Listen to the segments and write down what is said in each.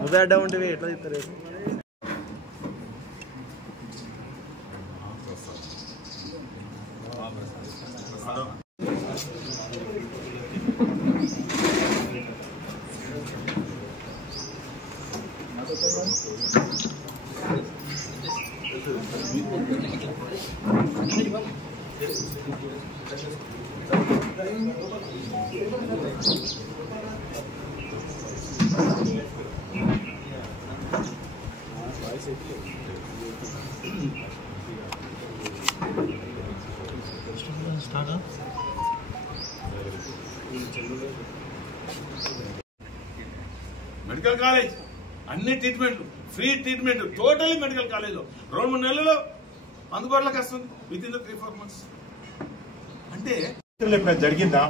నువ్వే అడ్డా ఉంటే ఎట్లా చెప్తారు? మెడికల్ కాలేజ్ అన్ని ట్రీట్మెంట్లు ఫ్రీ ట్రీట్మెంట్ టోటలీ మెడికల్ కాలేజ్లో 2-3 నెలల్లో అందుబాటులోకి వస్తుంది విత్ ఇన్ 3-4 months. అంటే జరిగిందా?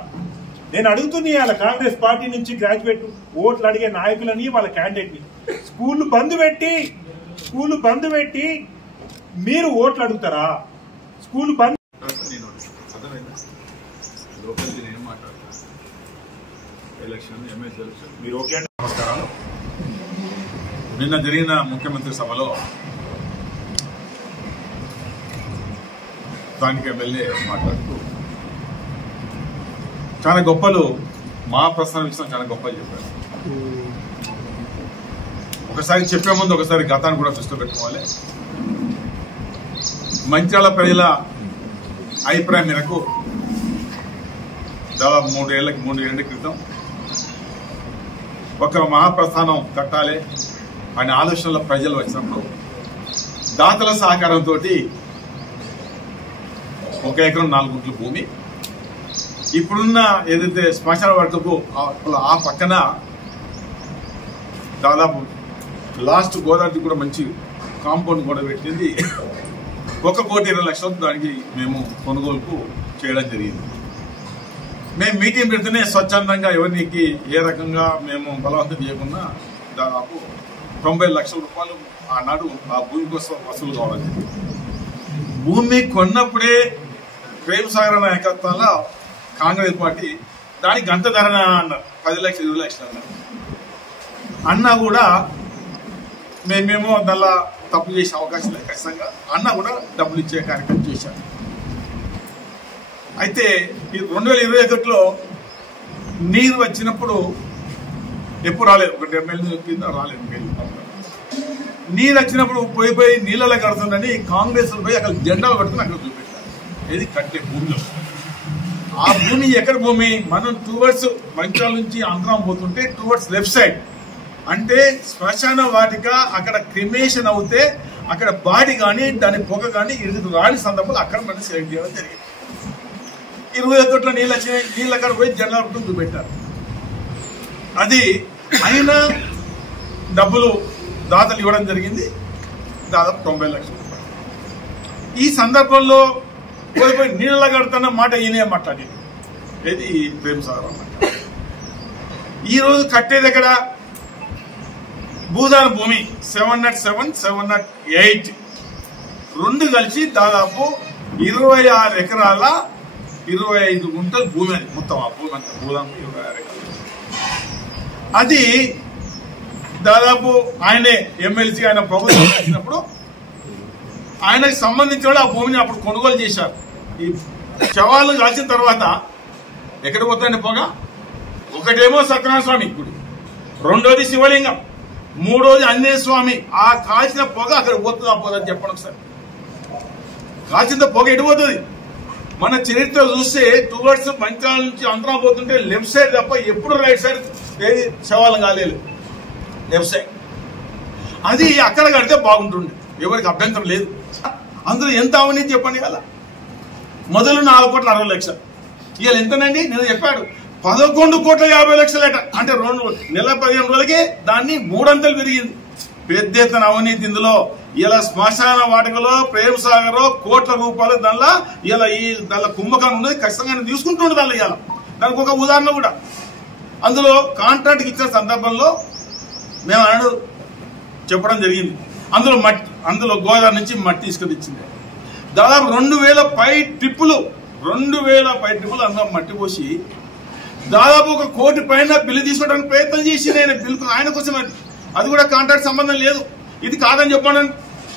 నేను అడుగుతుంది వాళ్ళ కాంగ్రెస్ పార్టీ నుంచి గ్రాడ్యుయేట్ ఓట్లు అడిగే నాయకులని వాళ్ళ క్యాండిడేట్ ని స్కూల్ బంద్ పెట్టి మీరు ఓట్లు అడుగుతారా? స్కూల్ బంద్ మీరు ఓకే? నమస్కారాలు. నిన్న జరిగిన ముఖ్యమంత్రి సభలో స్థానిక ఎమ్మెల్యే మాట్లాడుతూ చాలా గొప్పలు మా ప్రస్తావించిన చాలా గొప్పలు చెప్పారు. ఒకసారి చెప్పే ముందు ఒకసారి గతాన్ని కూడా దృష్టిలో పెట్టుకోవాలి. మంచిర్యాల ప్రజల అభిప్రాయం మేరకు దాదాపు 3 ఏళ్ల క్రితం ఒక మహాప్రస్థానం కట్టాలి అనే ఆలోచనలో ప్రజలు వచ్చినప్పుడు దాతల సహకారంతో 1 ఎకరం 4 గుంటల భూమి ఇప్పుడున్న ఏదైతే శ్మశాన వర్గపు ఆ పక్కన దాదాపు లాస్ట్ గోదావరి కూడా మంచి కాంపౌండ్ కూడా పెట్టింది. 1,20,00,000 దానికి మేము కొనుగోలుకు చేయడం జరిగింది. మేము మీటింగ్ పెడితేనే స్వచ్ఛందంగా ఎవరికి ఏ రకంగా మేము బలవంతం చేయకుండా దాదాపు 90 లక్షల రూపాయలు ఆనాడు ఆ భూమి కోసం వసూలు కావాలి. భూమి కొన్నప్పుడే ప్రేమ్ సాగర్ నాయకత్వంలో కాంగ్రెస్ పార్టీ దానికి గంట ధర అన్నారు, 10 లక్షలు 20 లక్షలు అన్నారు. అన్నా కూడా మేమేమో దానిలో తప్పు చేసే అవకాశం లేదు. ఖచ్చితంగా అన్న కూడా డబ్బులు ఇచ్చే కార్యక్రమం చేశారు. అయితే ఈ 2021లో నీరు వచ్చినప్పుడు ఎప్పుడు రాలేదు, 1 ఎమ్మెల్యే కింద రాలేదు. నీరు వచ్చినప్పుడు పోయి నీళ్ళలో కడుతుందని కాంగ్రెస్ పోయి అక్కడ జెండాలు కడుతుని అక్కడ చూపెట్టారు. ఏది కట్టే భూమిలో ఆ భూమి ఎక్కడ భూమి మనం టువర్డ్స్ మంచిర్యాల నుంచి ఆంధ్రం పోతుంటే టువర్డ్స్ లెఫ్ట్ సైడ్ అంటే శ్మశాన వాటిక అక్కడ క్రిమేషన్ అవుతే అక్కడ బాడీ కానీ దాని పొగ కానీ ఇది రాని సందర్భంలో అక్కడ మనం సెలెక్ట్ చేయడం జరిగింది. 20 కోట్ల నీళ్ళు వచ్చినాయి, నీళ్ళు అక్కడ పోయి జెండాలు పట్టుకుని చూపెట్టారు. అది అయినా డబ్బులు దాతలు ఇవ్వడం జరిగింది, దాదాపు 90 లక్షల రూపాయలు. ఈ సందర్భంలో పోయి నీళ్ళ కడుతున్న మాట ఈయనే మాట్లాడింది. ఏది ప్రేమ్ సాగర్ అన్నమాట. ఈరోజు కట్టేది ఎక్కడ? భూదాన భూమి 707, 708 రెండు కలిసి దాదాపు 26 ఎకరాల 25 గుంటల భూమి. అది మొత్తం ఆ భూమి అంతా భూదాన 26 ఎకరాలు. అది దాదాపు ఆయనే ఎమ్మెల్సీ ఆయన ప్రభుత్వం వచ్చినప్పుడు ఆయనకు సంబంధించిన ఆ భూమిని అప్పుడు కొనుగోలు చేశారు. ఈ శవాలను కాల్చిన తర్వాత ఎక్కడ పోతుందండి పొగ? ఒకటేమో సత్యనారాయణ స్వామి గుడి, రెండోది శివలింగం, మూడోది ఆంజనేయ స్వామి. ఆ కాల్చిన పొగ అక్కడ పోతుందా పోదని చెప్పండి ఒకసారి. కాల్చిన పొగ ఎటు పోతుంది? మన చరిత్ర చూస్తే టువర్డ్స్ మంచిర్యాల నుంచి ఆంధ్ర పోతుంటే లెఫ్ట్ సైడ్ తప్ప ఎప్పుడు రైట్ సైడ్ ఏది శవాలు కాలేదు, లెఫ్ట్ సైడ్. అది అక్కడ కడితే బాగుంటుండే, ఎవరికి అభ్యంతరం లేదు. అందులో ఎంత అవినీతి చెప్పండి కదా. మొదలు 4,60,00,000, ఇవాళ ఎంతనండి? నేను చెప్పాడు 11,50,00,000 అంటే 2 నెలల 15 రోజులకే దాన్ని 3 అంతలు పెరిగింది. పెద్ద ఎత్తున అవినీతి ఇందులో. ఇలా శ్మశాన వాటికలో ప్రేమ్ సాగర్ కోట్ల రూపాయలు దానిలో ఇలా దానిలో కుంభకాన్ని ఉన్నది. ఖచ్చితంగా తీసుకుంటుండే దానిలో. ఇవాళ దానికి ఒక ఉదాహరణ కూడా అందులో కాంట్రాక్ట్ ఇచ్చిన సందర్భంలో మేము అన్నాడు చెప్పడం జరిగింది. అందులో గోదావరి నుంచి మట్టి తీసుకొని ఇచ్చింది. దాదాపు 2,000 పై ట్రిప్పులు అందులో మట్టి పోసి దాదాపు 1 కోటి పైన బిల్లు తీసుకోవడానికి ప్రయత్నం చేసి నేను బిల్లు ఆయన కోసం అది కూడా కాంట్రాక్ట్ సంబంధం లేదు. ఇది కాదని చెప్పండి,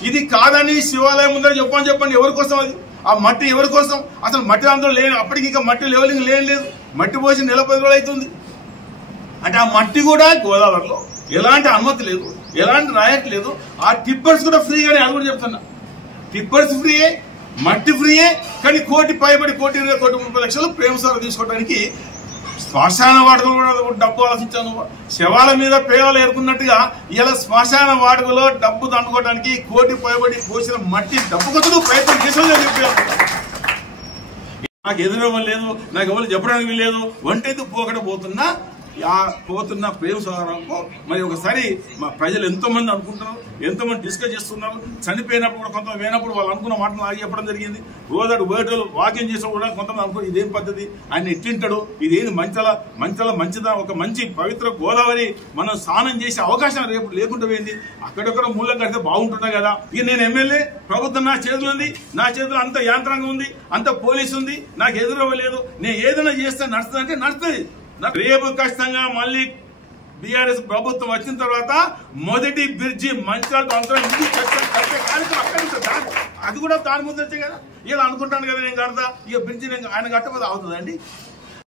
ఇది కాదని శివాలయం ముందర చెప్పండి ఎవరి కోసం అది? ఆ మట్టి ఎవరి కోసం? అసలు మట్టి అందులో లేని అప్పటికి ఇంకా మట్టి లెవెలింగ్ లేదు. మట్టి పోసి 10 రోజులు అవుతుంది. అంటే ఆ మట్టి కూడా గోదావరిలో ఎలాంటి అనుమతి లేదు, ఎలాంటి రాయట్ లేదు. ఆ టిప్పర్స్ కూడా ఫ్రీగానే, అది కూడా చెప్తున్నా. టిప్పర్స్ ఫ్రీయే, మట్టి ఫ్రీయే. కానీ 1 కోటి పైబడి 1,20,30 లక్షలు ప్రేమసార తీసుకోవడానికి శ్మశాన వాడుకలు కూడా డబ్బు ఆలోచించాను. శవాల మీద పేవలు ఏరుకున్నట్టుగా ఇలా శ్మశాన వాడుకలో డబ్బు దండుకోవడానికి 1 కోటి పైబడి పోసిన మట్టి డబ్బు కొత్తలు ప్రయత్నం చేసేది చెప్పారు. నాకు ఎదురవ్వం లేదు, నాకు ఎవరు చెప్పడానికి లేదు. ఒంటెత్తు పోకడ పోతున్న ప్రేమ సాగరంకు మరి ఒకసారి మా ప్రజలు ఎంతో మంది అనుకుంటున్నారు, ఎంతో మంది డిస్కస్ చేస్తున్నారు. చనిపోయినప్పుడు కూడా కొంత వేనప్పుడు వాళ్ళు అనుకున్న మాటలు ఆగి చెప్పడం జరిగింది. రోజు వేటలు వాకింగ్ చేసిన కూడా కొంతమంది అనుకో ఇదేం పద్ధతి, ఆయన ఎట్టింటాడు, ఇదేంది మంచిదా, ఒక మంచి పవిత్ర గోదావరి మనం స్నానం చేసే అవకాశం రేపు లేకుండా పోయింది. అక్కడొక్కడ మూలం కడితే బాగుంటుందా కదా. ఇక నేను ఎమ్మెల్యే, ప్రభుత్వం నా చేతులు ఉంది, నా చేతిలో అంత యాంత్రాంగం ఉంది, అంత పోలీసు ఉంది, నాకు ఎదురవ్వలేదు. నేను ఏదైనా చేస్తే నడుస్తుందంటే నడుస్తుంది. రేపు ఖచ్చితంగా మళ్ళీ బీఆర్ఎస్ ప్రభుత్వం వచ్చిన తర్వాత మొదటి బ్రిడ్జి మంచిర్యాల అంతరం అది కూడా దాని ముందు వచ్చే కదా. ఇలా అనుకుంటాను కదా నేను కడతా, ఇక బ్రిడ్జి ఆయన కట్టకపోతే అవుతుందండి.